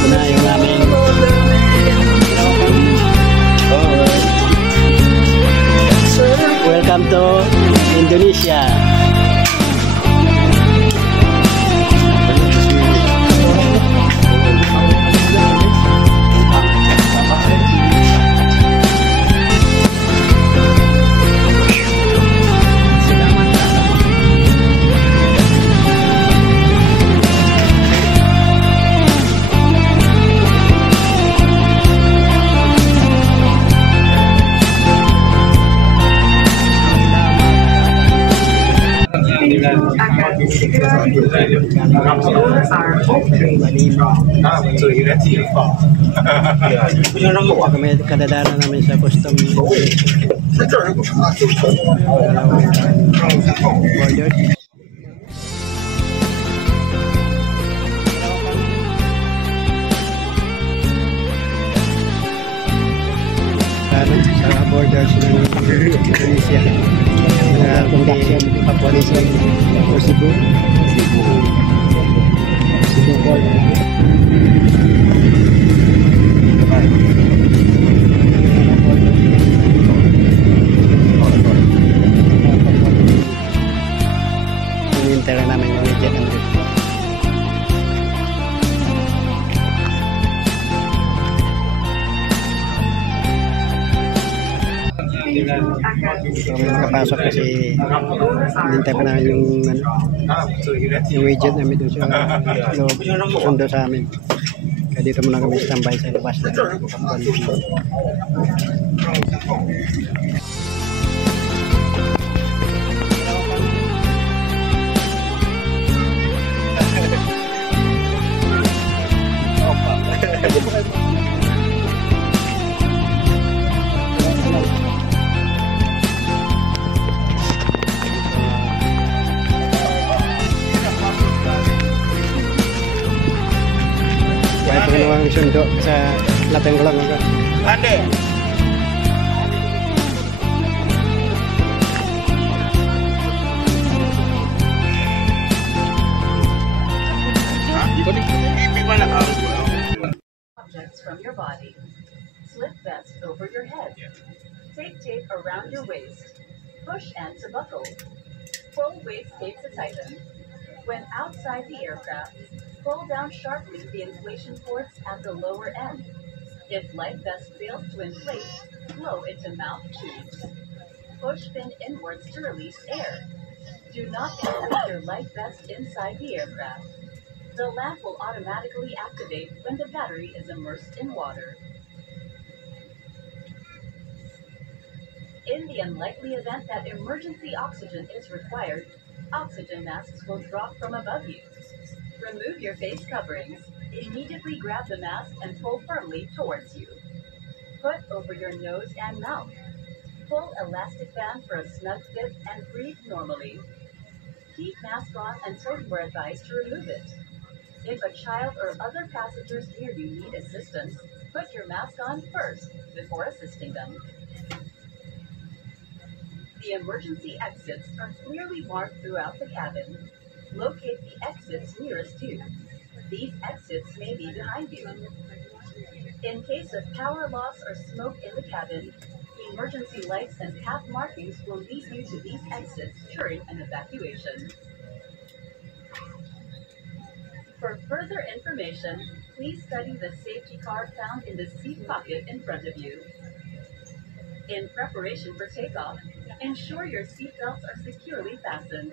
Ito na yung aming welcome to Indonesia. Kami kadadaanan namin sa custom border. Sa borders ng Indonesia. Kung di papolisin o Cebu. Cebu Port. Hinihintay lang namin yung jet ng jet. So, may makapasok kasi hinihintay pa namin yung widget namin doon sa loob, sundo sa amin. Kaya dito muna kami standby sa labas na. Kaya ito naman sundo sa latang ko lang. Ande! Objects from your body. Slip vest over your head. Take tape around your waist. Push and to buckle. Pull waist tape to tighten. When outside the aircraft, pull down sharply the inflation ports at the lower end. If life vest fails to inflate, blow into mouth tubes. Push fin inwards to release air. Do not inflate your life vest inside the aircraft. The lamp will automatically activate when the battery is immersed in water. In the unlikely event that emergency oxygen is required, oxygen masks will drop from above you. Remove your face coverings. Immediately grab the mask and pull firmly towards you. Put over your nose and mouth. Pull elastic band for a snug fit and breathe normally. Keep mask on until you are advised to remove it. If a child or other passengers near you need assistance, put your mask on first before assisting them. The emergency exits are clearly marked throughout the cabin. Locate the exits nearest you. These exits may be behind you. In case of power loss or smoke in the cabin, emergency lights and path markings will lead you to these exits during an evacuation. For further information, please study the safety card found in the seat pocket in front of you. In preparation for takeoff, ensure your seatbelts are securely fastened.